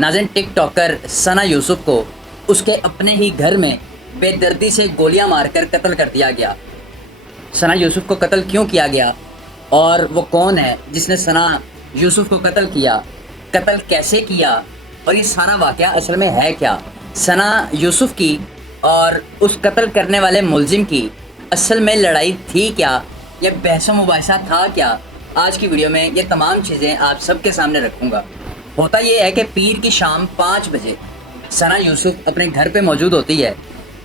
ناظرین، ٹک ٹاکر ثنا یوسف کو اس کے اپنے ہی گھر میں بے دردی سے گولیاں مار کر قتل کر دیا گیا۔ ثنا یوسف کو قتل کیوں کیا گیا اور وہ کون ہے جس نے ثنا یوسف کو قتل کیا، قتل کیسے کیا، اور یہ سارا واقعہ اصل میں ہے کیا، ثنا یوسف کی اور اس قتل کرنے والے ملزم کی اصل میں لڑائی تھی کیا یا بحث و مباحثہ تھا کیا، آج کی ویڈیو میں یہ تمام چیزیں آپ سب کے سامنے رکھوں گا۔ ہوتا یہ ہے کہ پیر کی شام 5 بجے ثنا یوسف اپنے گھر پہ موجود ہوتی ہے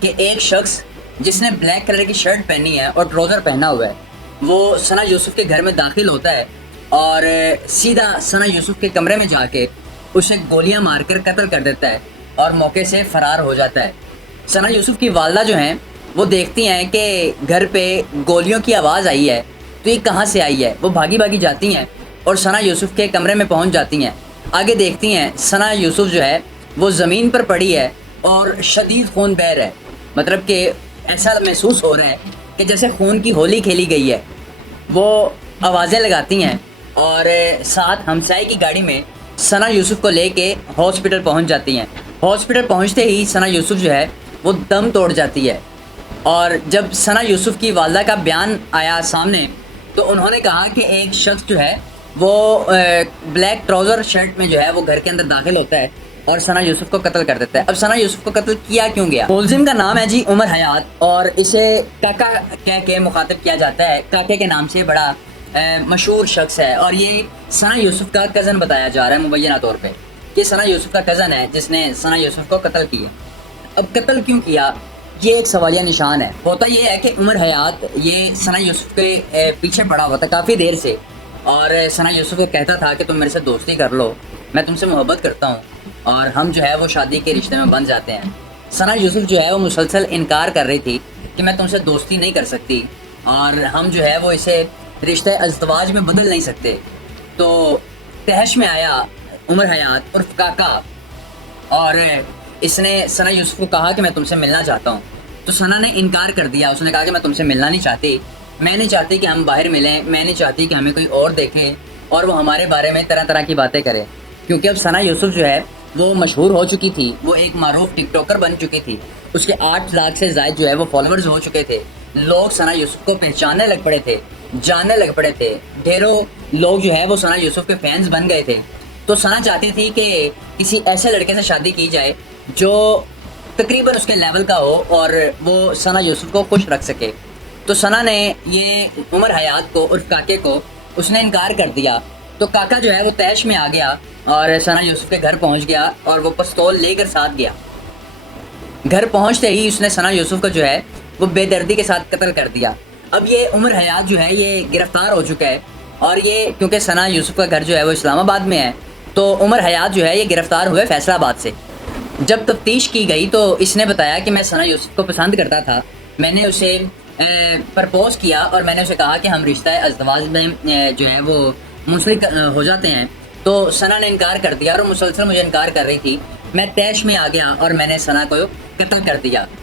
کہ ایک شخص جس نے بلیک کلر کی شرٹ پہنی ہے اور ٹراؤزر پہنا ہوا ہے وہ ثنا یوسف کے گھر میں داخل ہوتا ہے اور سیدھا ثنا یوسف کے کمرے میں جا کے اسے گولیاں مار کر قتل کر دیتا ہے اور موقع سے فرار ہو جاتا ہے۔ ثنا یوسف کی والدہ جو ہیں وہ دیکھتی ہیں کہ گھر پہ گولیوں کی آواز آئی ہے تو یہ کہاں سے آئی ہے، وہ بھاگی بھاگی جاتی ہیں اور ثنا یوسف کے کمرے میں پہنچ جاتی ہیں۔ آگے دیکھتی ہیں ثنا یوسف جو ہے وہ زمین پر پڑی ہے اور شدید خون بہہ رہا ہے، مطلب کہ ایسا محسوس ہو رہا ہے کہ جیسے خون کی ہولی کھیلی گئی ہے۔ وہ آوازیں لگاتی ہیں اور ساتھ ہمسائے کی گاڑی میں ثنا یوسف کو لے کے ہاسپٹل پہنچ جاتی ہیں۔ ہاسپٹل پہنچتے ہی ثنا یوسف جو ہے وہ دم توڑ جاتی ہے، اور جب ثنا یوسف کی والدہ کا بیان آیا سامنے تو انہوں نے کہا کہ ایک شخص جو ہے وہ بلیک ٹراؤزر شرٹ میں جو ہے وہ گھر کے اندر داخل ہوتا ہے اور ثنا یوسف کو قتل کر دیتا ہے۔ اب ثنا یوسف کو قتل کیا کیوں گیا؟ ملزم کا نام ہے جی عمر حیات اور اسے کاکا کہہ کے مخاطب کیا جاتا ہے۔ کاکے کے نام سے بڑا مشہور شخص ہے اور یہ ثنا یوسف کا کزن بتایا جا رہا ہے مبینہ طور پہ کہ ثنا یوسف کا کزن ہے جس نے ثنا یوسف کو قتل کیا۔ اب قتل کیوں کیا یہ ایک سوالیہ نشان ہے۔ ہوتا یہ ہے کہ عمر حیات یہ ثنا یوسف کے پیچھے پڑا ہوا تھا کافی دیر سے اور ثنا یوسف کو کہتا تھا کہ تم میرے سے دوستی کر لو، میں تم سے محبت کرتا ہوں اور ہم جو ہے وہ شادی کے رشتے میں بن جاتے ہیں۔ ثنا یوسف جو ہے وہ مسلسل انکار کر رہی تھی کہ میں تم سے دوستی نہیں کر سکتی اور ہم جو ہے وہ اسے رشتہ ازدواج میں بدل نہیں سکتے۔ تو تحش میں آیا عمر حیات اور کاکا اور اس نے ثنا یوسف کو کہا کہ میں تم سے ملنا چاہتا ہوں، تو ثنا نے انکار کر دیا۔ اس نے کہا کہ میں تم سے ملنا نہیں چاہتی، میں نہیں چاہتی کہ ہم باہر ملیں، میں نہیں چاہتی کہ ہمیں کوئی اور دیکھے اور وہ ہمارے بارے میں طرح طرح کی باتیں کرے، کیونکہ اب ثنا یوسف جو ہے وہ مشہور ہو چکی تھی، وہ ایک معروف ٹک ٹاکر بن چکی تھی، اس کے 8 لاکھ سے زائد جو ہے وہ فالوورز ہو چکے تھے، لوگ ثنا یوسف کو پہچاننے لگ پڑے تھے، جاننے لگ پڑے تھے، ڈھیروں لوگ جو ہے وہ ثنا یوسف کے فینس بن گئے تھے۔ تو ثنا چاہتی تھی کہ کسی ایسے لڑکے سے شادی کی جائے جو تقریباً اس کے لیول کا ہو اور وہ ثنا یوسف کو خوش رکھ سکے۔ تو ثنا نے یہ عمر حیات کو اور کاکے کو اس نے انکار کر دیا، تو کاکا جو ہے وہ تیش میں آ گیا اور ثنا یوسف کے گھر پہنچ گیا اور وہ پستول لے کر ساتھ گیا۔ گھر پہنچتے ہی اس نے ثنا یوسف کو جو ہے وہ بے دردی کے ساتھ قتل کر دیا۔ اب یہ عمر حیات جو ہے یہ گرفتار ہو چکا ہے اور یہ کیونکہ ثنا یوسف کا گھر جو ہے وہ اسلام آباد میں ہے تو عمر حیات جو ہے یہ گرفتار ہوئے فیصل آباد سے۔ جب تفتیش کی گئی تو اس نے بتایا کہ میں ثنا یوسف کو پسند کرتا تھا، میں نے اسے پرپوز کیا اور میں نے اسے کہا کہ ہم رشتہ ازدواج میں جو ہے وہ منسلک ہو جاتے ہیں، تو ثنا نے انکار کر دیا اور مسلسل مجھے انکار کر رہی تھی۔ میں تیش میں آ گیا اور میں نے ثنا کو قتل کر دیا۔